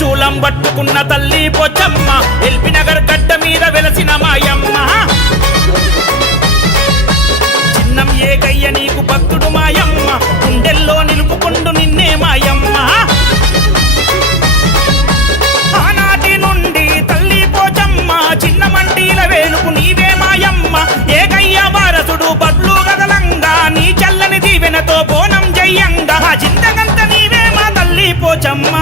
త్రిశూలం పట్టుకున్న తల్లి పోచమ్మ ఎల్బీ నగర్ గడ్డ మీద వెలసిన మాయమ్మ చిన్నం ఏగయ్య నీకు భక్తుడు మాయమ్మ గుండెల్లో నిలుపుకొండు నిన్నే మాయమ్మ ఆనాటి నుండి తల్లి పోచమ్మ చిన్న మంటీల వేలుపు నీవే మాయమ్మ ఏగయ్య వారసుడు బడ్లు గదలంగా నీ చల్లని దీవెనతో బోనం జయ్యంగా చింతగంత నీవే మా తల్లి పోచమ్మ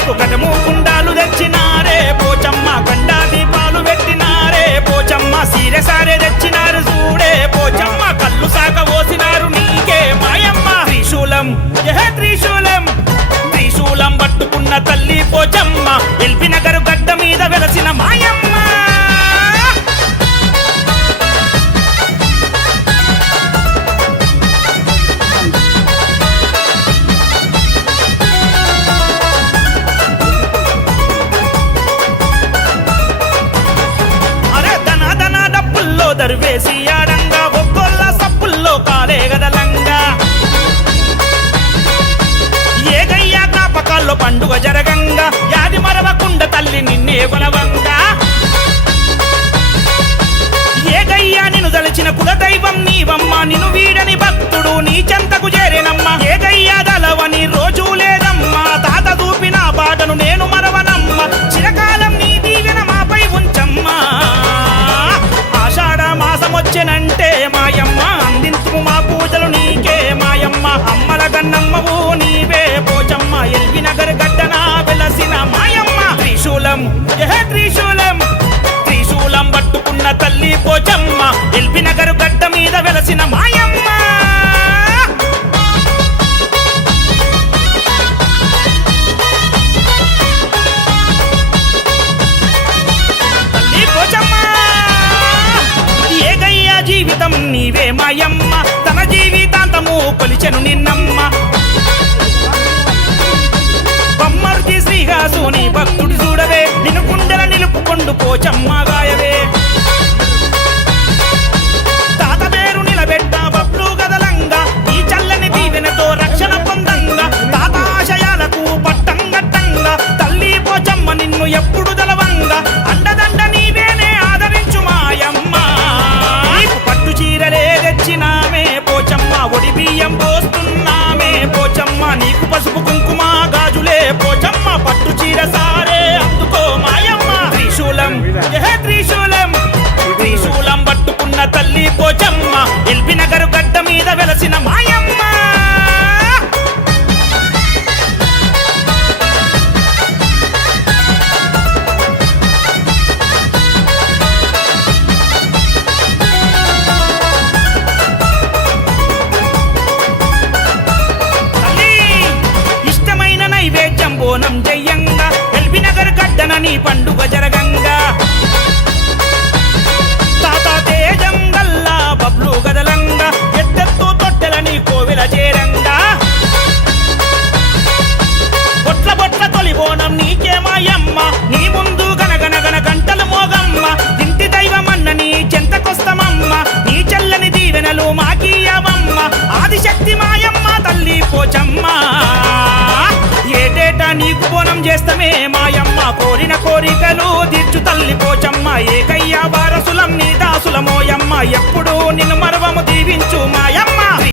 నీకు కటము కుండాలు తెచ్చినారే పోచమ్మ గండా దీపాలు పెట్టినారే పోచమ్మ సీరె సారే తెచ్చినారు చూడే పోచమ్మ కళ్ళు సాక పోసినారు నీకే మాయమ్మ త్రిశూలం త్రిశూలం త్రిశూలం పట్టుకున్న తల్లి పోచమ్మ ఎల్బీ నగర్ గడ్డ మీద వెలసిన మాయమ్మ దర్వేసి ఆడంగా ఒక్కొల్ల సప్పుల్లో కాలే గదలంగా ఏగయ్యా జ్ఞాపకాల్లో పండుగ జరగంగా యాది మరవకుండ తల్లి నిన్నే కొలవంగా ఏగయ్యా నిన్ను దలిచిన కులదైవం నీవమ్మ నిన్ను వీడని భక్తుడు నీ చెంతకు చేరేనమ్మ ఏగయ్యా దలవని రోజు లేదమ్మా తాత చూపిన బాటను నేను మరవనమ్మ చిరకాలం నీ దీవెన మాపై ఉంచమ్మా ఆషాఢ మాసం వచ్చెనంటే మాయమ్మ అందించుము మా పూజలు నీకే మాయమ్మ అమ్మల గన్నమ్మవు నీవే పోచమ్మ ఎల్బీ నగర్ గడ్డన వెలసిన మాయమ్మ త్రిశూలం త్రిశూలం త్రిశూలం పట్టుకున్న తల్లి పోచమ్మ ఎల్బీ నగర్ గడ్డ మీద వెలసిన మాయమ్మ తల్లి పోచమ్మ ఏగయ్య జీవితం నీవే మాయమ్మ తన జీవితాంతము కొలిచెను నిన్నమ్మ బొమ్మర్జి శ్రీహాసుని భక్తుడు చూడవే నిన్ను గుండెల నిలుపుకొండు పోచమ్మ గాయవే తాత పేరు నిలబెట్ట బబ్లు గదలంగా ఈ చల్లని దీవెనతో రక్షణ పొందంగా తాత ఆశయాలకు పట్టం గట్టంగా తల్లి పోచమ్మ నిన్ను ఎప్పుడు దలవంగా అండదండ నీవేనే ఆదరించు మాయమ్మ పట్టు చీరలే తెచ్చినామే పోచమ్మ ఒడి బియ్యం పోస్తున్నామే పోచమ్మ నీకు పసుపు కుంకుమ గాజులే పోచమ్మ పట్టు చీర సారే అందుకో మాయమ్మ త్రిశూలం త్రిశూలం త్రిశూలం పట్టుకున్న తల్లి పోచమ్మ ఎల్బీ నగర్ గడ్డ మీద వెలసిన మాయమ్మ బోనం జయ్యంగా ఎల్బీ నగర్ గడ్డన నీ పండుగ జరగంగా తాత తేజం గల్లా బబ్లు గదలంగా ఎత్తెత్తు తొట్టెల నీ కోవెల చేరంగా బొట్ల బొట్ల తొలి బోనం నీకే మాయమ్మ నీ ముందు గనగనగన గంటలు మోగమ్మ ఇంటి దైవమన్న నీ చెంతకొస్తమమ్మ నీ చల్లని దీవెనలు మాకీయవమ్మ ఆదిశక్తి మాయమ్మ తల్లి పోచమ్మ ఏటేటా నీకు బోనం చేస్తమే మాయమ్మ కోరిన కోరికలు తీర్చు తల్లి పోచమ్మ ఏకయ్య వారసులం నీ దాసులమోయమ్మ ఎప్పుడు